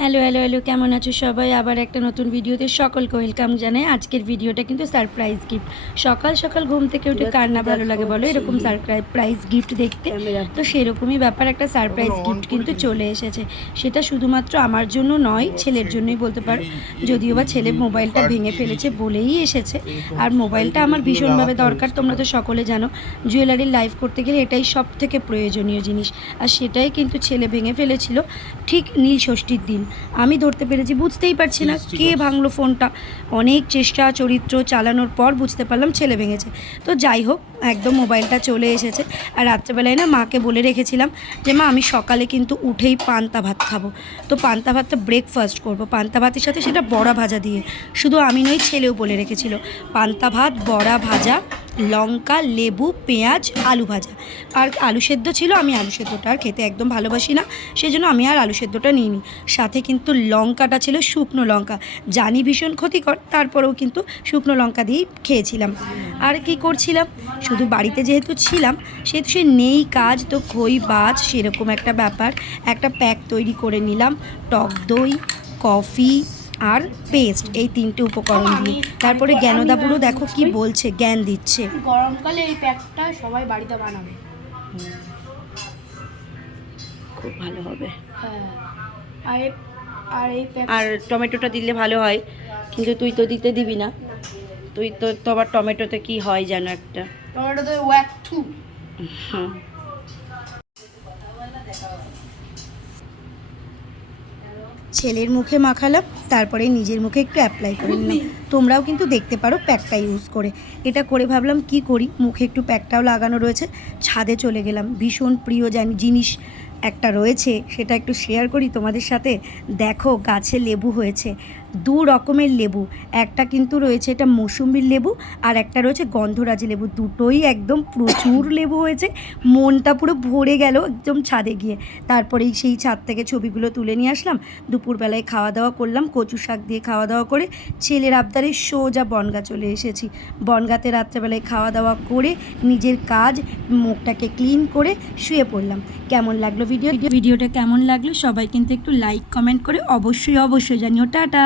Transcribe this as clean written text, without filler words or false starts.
Hello hello hello, কেমন আছো সবাই? আবার একটা নতুন ভিডিওতে সকলকে ওয়েলকাম জানাই। আজকের ভিডিওটা কিন্তু সারপ্রাইজ গিফট। সকাল সকাল ঘুম থেকে উঠে কার না ভালো লাগে বলো এরকম সারপ্রাইজ গিফট দেখতে? তো সেরকমই ব্যাপার, একটা সারপ্রাইজ গিফট কিন্তু চলে এসেছে। সেটা শুধুমাত্র আমার জন্য নয়, ছেলের জন্যই বলতে পারো। যদিও বা ছেলে মোবাইলটা ভেঙে ফেলেছে বলেই এসেছে, আর মোবাইলটা আমার ভীষণভাবে দরকার। তোমরা তো সকলে জানো জুয়েলারির লাইফ করতে গেলে এটাই সব থেকে প্রয়োজনীয় জিনিস, আর সেটাই কিন্তু ছেলে ভেঙে ফেলেছিল ঠিক নীল ষষ্ঠীর দিন। আমি ধরতে পেরেছি, বুঝতেই পারছি না কে ভাঙলো ফোনটা। অনেক চেষ্টা চরিত্র চালানোর পর বুঝতে পারলাম ছেলে ভেঙেছে। তো যাই হোক, একদম মোবাইলটা চলে এসেছে। আর রাত্রেবেলায় না মাকে বলে রেখেছিলাম যে মা আমি সকালে কিন্তু উঠেই পান্তা ভাত খাবো। তো পান্তা ভাতটা ব্রেকফাস্ট করবো পান্তা ভাতের সাথে, সেটা বড়া ভাজা দিয়ে। শুধু আমি নই, ছেলেও বলে রেখেছিল পান্তা ভাত, বড়া ভাজা, লঙ্কা, লেবু, পেঁয়াজ, আলু ভাজা। আর আলু সেদ্ধ ছিল, আমি আলু সেদ্ধটা আর খেতে একদম ভালোবাসি না, সেই জন্য আমি আর আলু সেদ্ধটা নিইনি। সাথে কিন্তু লঙ্কাটা ছিল শুকনো লঙ্কা, জানি ভীষণ ক্ষতিকর, তারপরেও কিন্তু শুকনো লঙ্কা দিয়েই খেয়েছিলাম। আর কি করছিলাম, শুধু বাড়িতে যেহেতু ছিলাম সেহেতু সে নেই কাজ, তো খই বাজ সেরকম একটা ব্যাপার। একটা প্যাক তৈরি করে নিলাম, টক দই, কফি আর পেস্ট, এই তিনটে উপকরণ দিয়ে। তারপরে জ্ঞানদা বুড়ো দেখো কি বলছে, জ্ঞান দিচ্ছে। গরমকালে এই প্যাকটা সবাই বাড়িতে বানাবে, খুব ভালো হবে। হ্যাঁ। আর আর এই প্যাক আর টমেটোটা দিলে ভালো হয়, কিন্তু তুই তো দিতে দিবি না। তুই তো আবার টমেটোতে কি হয় যেন একটা। টমেটোতে ওয়াক টু। হুম। ছেলের মুখে মাখালাম, তারপরে নিজের মুখে একটু অ্যাপ্লাই করে নিলাম। তোমরাও কিন্তু দেখতে পারো প্যাকটা ইউজ করে। এটা করে ভাবলাম কি করি, মুখে একটু প্যাকটাও লাগানো রয়েছে। ছাদে চলে গেলাম, ভীষণ প্রিয় জিনিস একটা রয়েছে, সেটা একটু শেয়ার করি তোমাদের সাথে। দেখো গাছে লেবু হয়েছে, দু রকমের লেবু। একটা কিন্তু রয়েছে এটা মৌসুম্বির লেবু, আর একটা রয়েছে গন্ধরাজি লেবু। দুটোই একদম প্রচুর লেবু হয়েছে, মনটা পুরো ভরে গেল একদম ছাদে গিয়ে। তারপরেই সেই ছাদ থেকে ছবিগুলো তুলে নিয়ে আসলাম। দুপুরবেলায় খাওয়া দাওয়া করলাম, কচু শাক দিয়ে খাওয়া দাওয়া করে ছেলের আবদারে সোজা বনগা চলে এসেছি। বনগাতে রাত্রেবেলায় খাওয়া দাওয়া করে নিজের কাজ, মুখটাকে ক্লিন করে শুয়ে পড়লাম। কেমন লাগলো ভিডিওটা কেমন লাগলো সবাই কিন্তু একটু লাইক কমেন্ট করে অবশ্যই জানিও। টাটা।